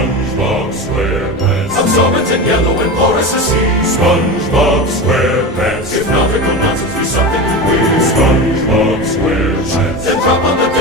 SpongeBob SquarePants. Absorbent and yellow and porous as sea. SpongeBob SquarePants. If nautical nonsense be something you weird, SpongeBob SquarePants. then drop on the